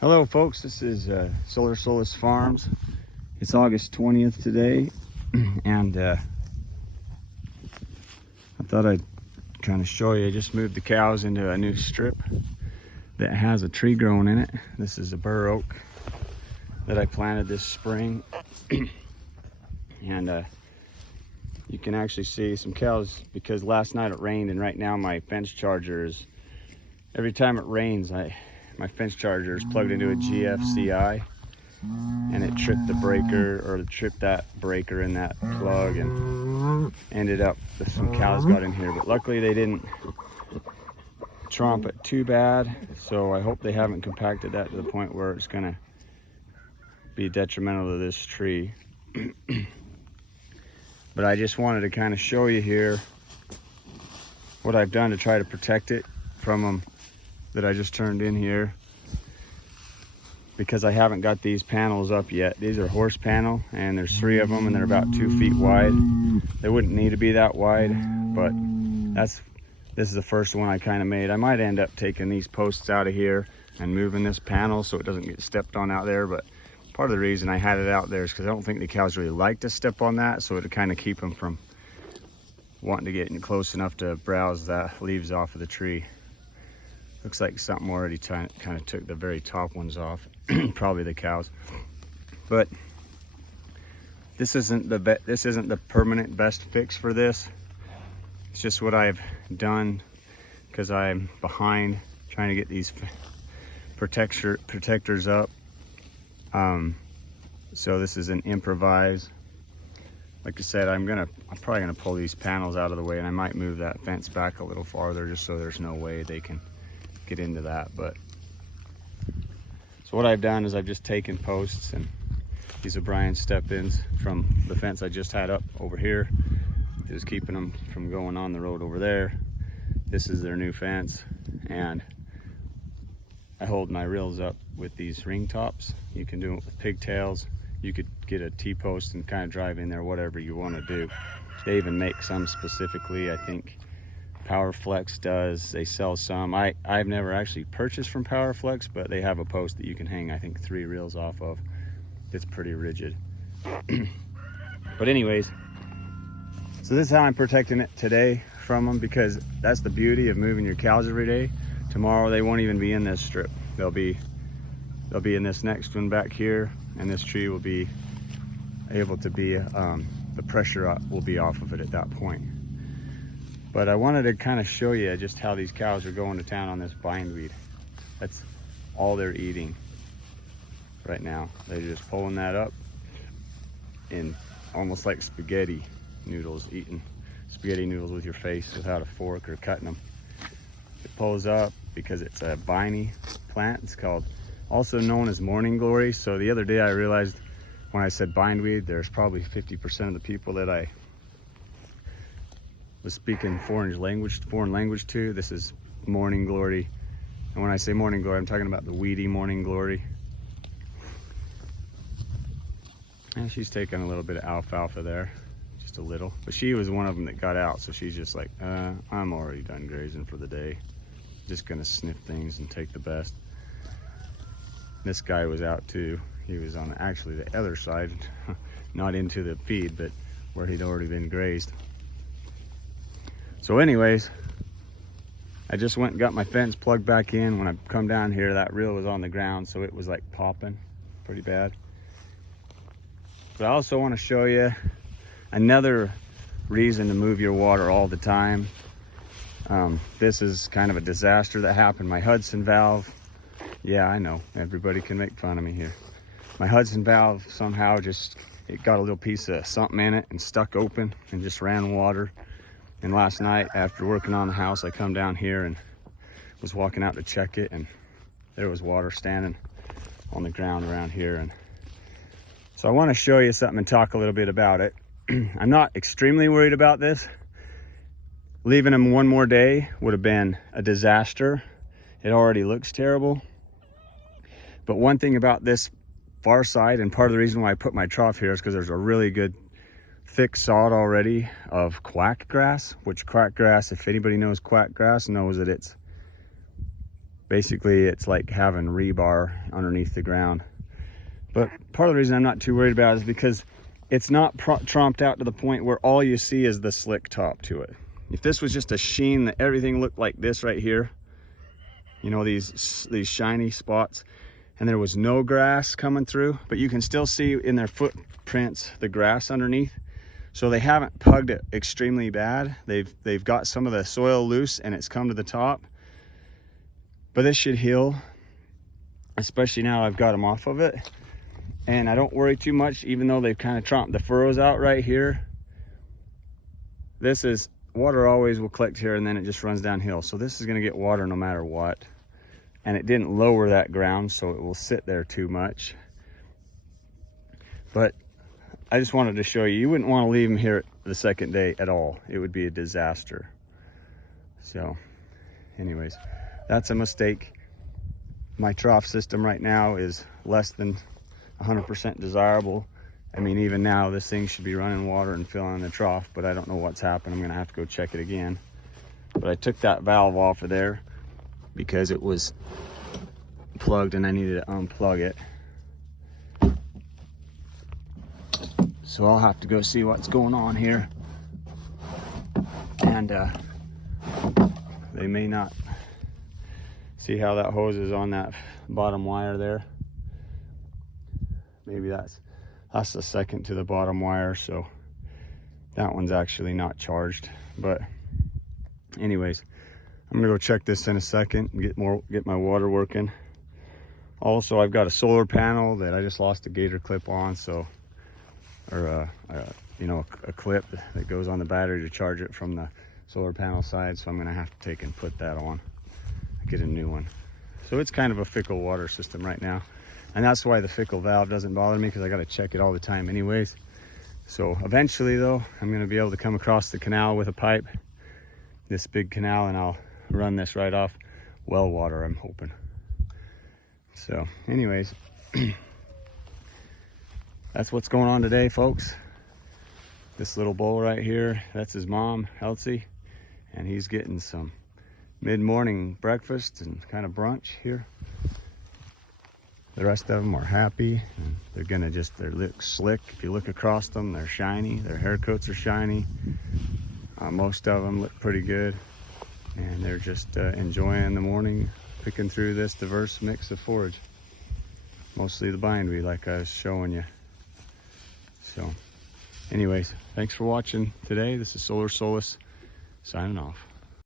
Hello folks, this is Solar Solace Farms. It's August 20th today, and I thought I'd kind of show you. I just moved the cows into a new strip that has a tree growing in it. This is a bur oak that I planted this spring. And you can actually see some cows because last night it rained, and right now my fence charger is, every time it rains, my fence charger is plugged into a GFCI, and it tripped the breaker, or it tripped that breaker in that plug, and ended up with some cows got in here. But luckily they didn't tromp it too bad, so I hope they haven't compacted that to the point where it's gonna be detrimental to this tree. But I just wanted to kind of show you here what I've done to try to protect it from them that I just turned in here, because I haven't got these panels up yet. These are horse panel, and there's 3 of them, and they're about 2 feet wide. They wouldn't need to be that wide, but this is the first one I kind of made. I might end up taking these posts out of here and moving this panel so it doesn't get stepped on out there. But part of the reason I had it out there is because I don't think the cows really like to step on that, so it'd kind of keep them from wanting to get close enough to browse that leaves off of the tree. Looks like something already kind of took the very top ones off. Probably the cows. But this isn't the permanent best fix for this. It's just what I've done because I'm behind trying to get these protectors up. So this is an improvise. Like I said, I'm probably gonna pull these panels out of the way, and I might move that fence back a little farther just so there's no way they can get into that. But so what I've done is I've just taken posts, and these are Brian's step-ins from the fence I just had up over here, just keeping them from going on the road over there. This is their new fence, and I hold my reels up with these ring tops. You can do it with pigtails. You could get a T-post and kind of drive in there, whatever you want to do. They even make some specifically, I think PowerFlex does. They sell some. I've never actually purchased from PowerFlex, but they have a post that you can hang, I think, 3 reels off of. It's pretty rigid. But anyways, so this is how I'm protecting it today from them, because that's the beauty of moving your cows every day. Tomorrow they won't even be in this strip. They'll be in this next one back here, and this tree will be able to be, the pressure will be off of it at that point. But I wanted to kind of show you just how these cows are going to town on this bindweed. That's all they're eating right now. They're just pulling that up in almost like spaghetti noodles, eating spaghetti noodles with your face without a fork or cutting them. It pulls up because it's a viney plant. It's called, also known as morning glory. So the other day I realized when I said bindweed, there's probably 50% of the people that I was speaking foreign language to. This is morning glory, and when I say morning glory, I'm talking about the weedy morning glory. And she's taking a little bit of alfalfa there, just a little, but she was one of them that got out, so she's just like, I'm already done grazing for the day, just gonna sniff things and take the best. This guy was out too. He was on actually the other side, not into the feed, but where he'd already been grazed. So anyways, I just went and got my fence plugged back in. When I come down here, that reel was on the ground, so it was like popping pretty bad. But I also want to show you another reason to move your water all the time. This is kind of a disaster that happened. My Hudson valve, yeah, I know, everybody can make fun of me here. My Hudson valve somehow it got a little piece of something in it and stuck open and just ran water. And last night, after working on the house, I come down here and was walking out to check it, and there was water standing on the ground around here. And so I want to show you something and talk a little bit about it. I'm not extremely worried about this. Leaving them one more day would have been a disaster. It already looks terrible. But one thing about this far side, and part of the reason why I put my trough here, is because there's a really good thick sod already of quack grass, which quack grass, if anybody knows quack grass, knows that it's basically it's like having rebar underneath the ground. But part of the reason I'm not too worried about it is because it's not tromped out to the point where all you see is the slick top to it. If this was just a sheen that everything looked like this right here, you know, these shiny spots, and there was no grass coming through, but you can still see in their footprints the grass underneath. So they haven't pugged it extremely bad. They've got some of the soil loose and it's come to the top. But this should heal, especially now I've got them off of it. And I don't worry too much, even though they've kind of tromped the furrows out right here. This is, water always will collect here and then it just runs downhill. So this is gonna get water no matter what. And it didn't lower that ground, so it will sit there too much. But I just wanted to show you, you wouldn't want to leave them here the second day at all. It would be a disaster. So anyways, that's a mistake. My trough system right now is less than 100% desirable. I mean, even now this thing should be running water and filling the trough, but I don't know what's happened. I'm gonna have to go check it again. But I took that valve off of there because it was plugged and I needed to unplug it. So I'll have to go see what's going on here. And they may not. See how that hose is on that bottom wire there? Maybe that's the second to the bottom wire, so that one's actually not charged. But anyways, I'm gonna go check this in a second and get my water working. Also, I've got a solar panel that I just lost a gator clip on, so, or you know, a clip that goes on the battery to charge it from the solar panel side. So I'm gonna have to take and put that on, get a new one. So it's kind of a fickle water system right now. And that's why the fickle valve doesn't bother me, because I got to check it all the time anyways. So eventually though, I'm going to be able to come across the canal with a pipe, this big canal, and I'll run this right off well water, I'm hoping. So anyways, that's what's going on today, folks. This little bull right here, that's his mom, Elsie, and he's getting some mid-morning breakfast and kind of brunch here. The rest of them are happy, and they're gonna just, they look slick. If you look across them, they're shiny, their hair coats are shiny. Most of them look pretty good, and they're just enjoying the morning, picking through this diverse mix of forage. Mostly the bindweed, like I was showing you. So anyways, thanks for watching today. This is Solar Solus signing off.